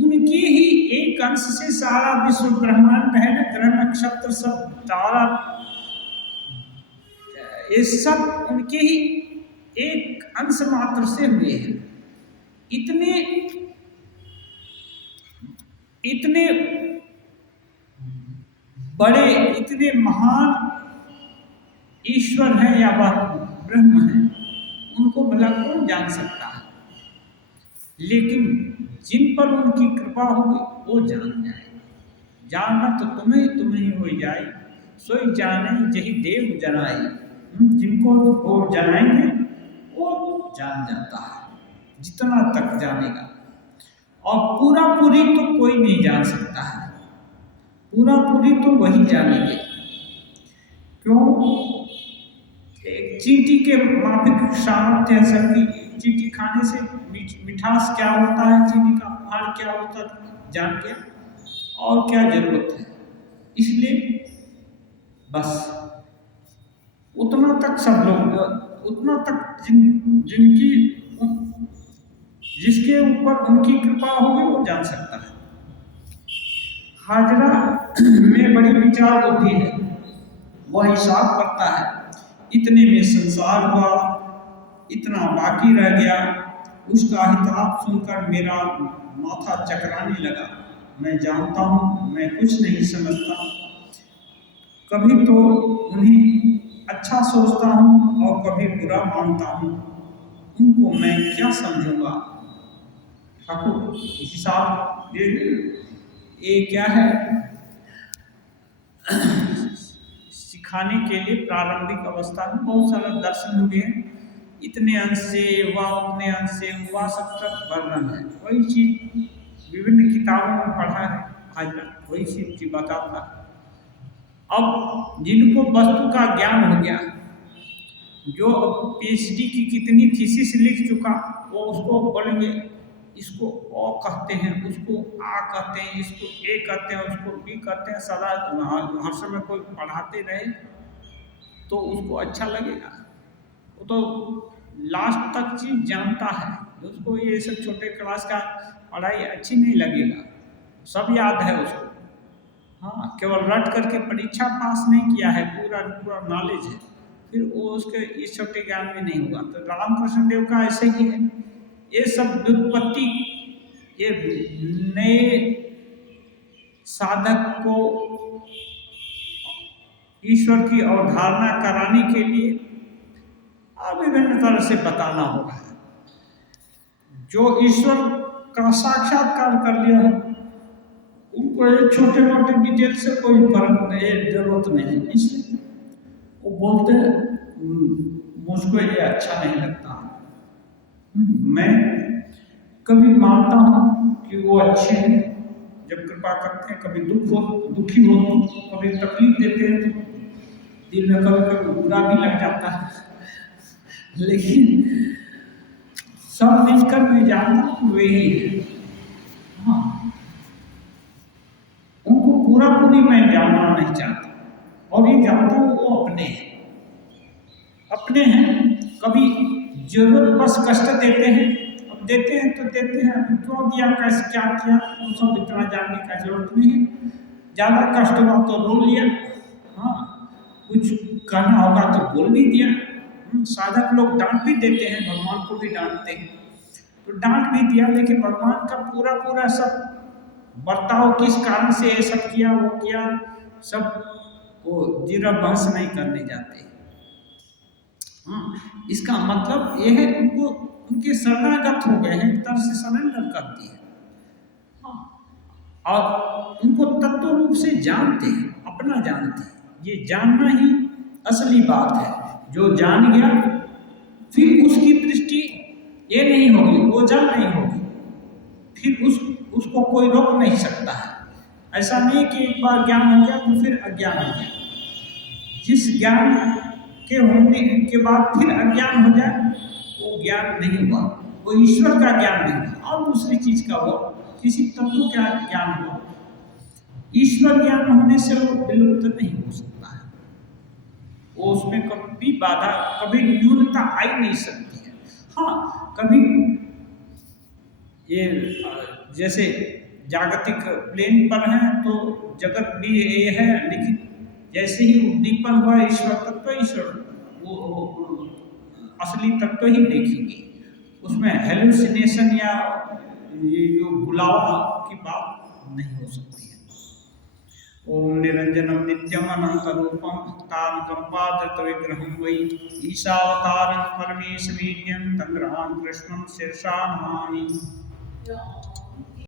उनके ही एक अंश से सारा विश्व ब्रह्मांड है, ग्रह नक्षत्र सब तारा ये सब उनके ही एक अंश मात्र से हुए हैं। इतने इतने बड़े, इतने महान ईश्वर है या वह ब्रह्म है, उनको भला कौन जान सकता है। लेकिन जिन पर उनकी कृपा होगी वो जान जाए। जानना तो तुम्हें ही हो जाए, सोई जाने जही देव जनाई। जिनको वो जनाएंगे वो जान जाता है, जितना तक जानेगा। और पूरा पूरी तो कोई नहीं जान सकता है, पूरा पूरी तो वही जानेंगे। क्यों? एक चींटी के माफिक सामर्थ्य है सबकी। चींटी खाने से मिठास क्या होता है, चीनी का फल क्या होता है जान के, और क्या जरूरत है। इसलिए बस उतना तक सब लोग, उतना तक जिनकी जिसके ऊपर उनकी कृपा होगी वो जान सकता है। हाजरा में बड़ी विचार होती है, वह हिसाब करता है इतने में संसार हुआ, इतना बाकी रह गया। उसका हिसाब सुनकर मेरा माथा चकराने लगा। मैं जानता हूँ मैं कुछ नहीं समझता, कभी तो उन्हें अच्छा सोचता हूँ और कभी बुरा मानता हूँ, उनको मैं क्या समझूंगा। ठाकुर हिसाब ये क्या है, सिखाने के लिए प्रारंभिक अवस्था में बहुत सारा दर्शन हुए हैं। इतने अंश से हुआ, उतने अंश से हुआ, सब तक वर्णन है। वही चीज विभिन्न किताबों में पढ़ा है, आज वही चीज बताता है। अब जिनको वस्तु का ज्ञान हो गया, जो पीएचडी की कितनी थीसिस लिख चुका, वो उसको बोलेंगे इसको ओ कहते हैं, उसको आ कहते हैं, इसको ए कहते हैं, उसको बी कहते हैं। सदा हर समय कोई पढ़ाते रहे तो उसको अच्छा लगेगा। वो तो लास्ट तक चीज जानता है, उसको ये सब छोटे क्लास का पढ़ाई अच्छी नहीं लगेगा, सब याद है उसको। हाँ, केवल रट करके परीक्षा पास नहीं किया है, पूरा पूरा नॉलेज है, फिर वो उसके इस छोटे ज्ञान में नहीं हुआ। तो रामकृष्ण देव का ऐसे ही है। ये सब व्युत्पत्ति, ये नए साधक को ईश्वर की अवधारणा कराने के लिए विभिन्न तरह से बताना होगा। जो ईश्वर का साक्षात्कार कर लिया है उनको ये छोटे मोटे डिटेल से कोई फर्क नहीं, जरूरत नहीं है। इसलिए वो बोलते हैं मुझको ये अच्छा नहीं लगता। मैं कभी मानता हूँ कि वो अच्छे हैं, जब कृपा करते हैं। कभी दुखी हो, कभी तकलीफ देते हैं तो दिल में कभी कभी बुरा भी लग जाता है, लेकिन सब मिलकर मैं जानता हूँ वे ही है। हाँ, उनको पूरा पूरी मैं जानना नहीं चाहता, और ये जानता हूँ वो अपने हैं, अपने हैं। कभी जरूरत बस कष्ट देते हैं, अब देते हैं तो देते हैं, क्यों दिया, कैसे क्या किया, वो सब इतना जानने का जरूरत नहीं है। ज़्यादा कष्ट हुआ तो रो लिया, हाँ, कुछ कहना होगा तो बोल भी दिया। साधक लोग डांट भी देते हैं, भगवान को भी डांटते हैं, तो डांट भी दिया, लेकिन भगवान का पूरा पूरा सब बर्ताव किस कारण से ये सब किया, वो किया, सब वो जीरा बहस नहीं करने जाते। हाँ, इसका मतलब यह है उनको उनके शरणागत हो गए हैं, एक तरह से सरेंडर कर दिए। हाँ, और उनको तत्व रूप से जानते हैं, अपना जानते हैं। ये जानना ही असली बात है। जो जान गया फिर उसकी दृष्टि ये नहीं होगी, ओझल नहीं होगी, फिर उसको कोई रोक नहीं सकता है। ऐसा नहीं कि एक बार ज्ञान हो गया तो फिर अज्ञान हो गया। जिस ज्ञान के होने के बाद फिर अज्ञान हो जाए वो ज्ञान नहीं हुआ, वो ईश्वर का ज्ञान नहीं हुआ और दूसरी चीज का हुआ, किसी तत्व का ज्ञान हुआ। ईश्वर ज्ञान होने से वो विलुप्त नहीं हो सकता है, वो उसमें कभी बाधा, कभी न्यूनता आ ही नहीं सकती है। हाँ, कभी ये जैसे जागतिक प्लेन पर है तो जगत भी ये है, लेकिन जैसे ही उद्दीपन हुआ ईश्वर तत्व, ईश्वर वो असली तत्व ही देखेंगे, उसमें हेलुसिनेशन या ये जो बुलावा की बात नहीं हो सकती है। ओम निरंजनम नित्यम अनंत रूपम भक्तानुकंपादृत विग्रहं वै ईशावतारं परमेश वीर्यं तंग्रहां कृष्णं शीर्षा नमामि।